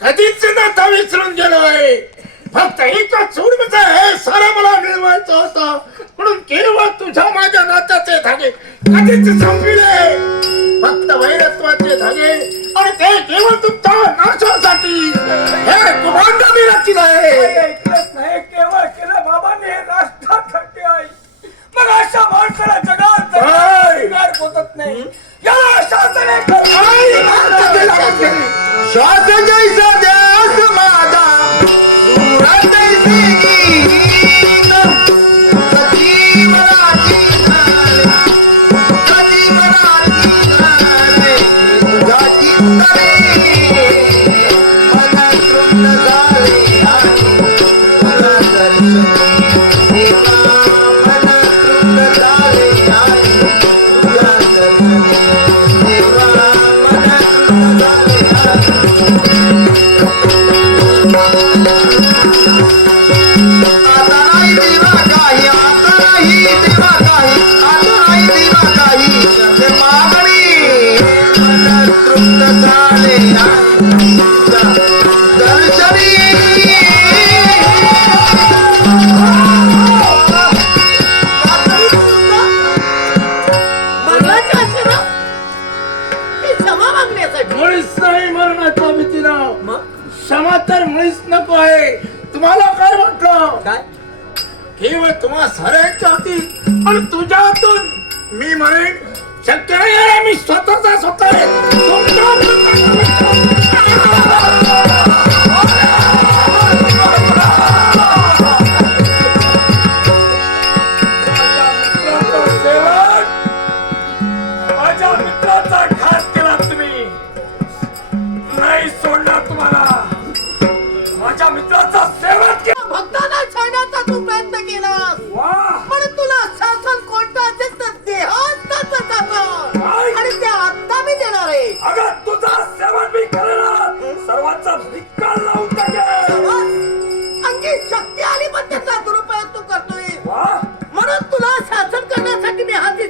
कधीच नाता विसरून गेलोय. फक्त एकच सोडून हे सारं मला मिळवायचं होतं, म्हणून केवळ तुझ्या माझ्या नात्याचे धागे कधीच संपले. फक्त वैरत्वाचे धागे आणि ते केवळ तुमच्या नाशासाठी हे कुभांड मी रचित आहे. ऐकलंच नाही केवळ केलं बाबांनी राष्ट्रासाठी आहे. मग अशा माणसाला जगात होतच नाही. याला शासने श्वास जैसा ध्यास माझा सुरात जैसे गीत कधी मराठी झाले कधी मराठी झाले तुझ्या चिंतने मन तृप्त झाले आणि तुझा दर्शने देवा मन तृप्त झाले आणि तुझा दर्शने देवा मन तृप्त झाले आता नाही देवा काही आता नाही देवा काही आता नाही देवा काही ते मागणी मन तृप्त झाले आणि तुझ्या दर्शनी मरणाच्या आशेनं ती क्षमा मागण्यासाठी. मुळीच नाही मरणाच्या भीतीनं. क्षमा तर मुळीच नको आहे. तुम्हाला काय वाटलं? काय केवळ तुम्हा साऱ्यांच्या हाती आणि तुझ्या हातून मी म्हणेन शक्य नाही आहे. मी स्वतःचा स्वतः आहे. तुमच्या माझ्या मित्राचा घात केला तुम्ही. नाही सोडणार तुम्हाला. माझ्या मित्राचा सेवक केला. भक्तांना छळण्याचा तू प्रयत्न केलास, वाह पण तुला शासन कोणतं असेल तर देहांताचं शासन, आणि ते आता मी देणार आहे. अगं तुझा सेवक मी करणार. सर्वांचा धिक्कार लावून टाकेल. समज, अंगी शक्ती आली पण त्याचा दुरुपयोग तू करतोय. वाह म्हणून तुला शासन करण्यासाठी मी हाती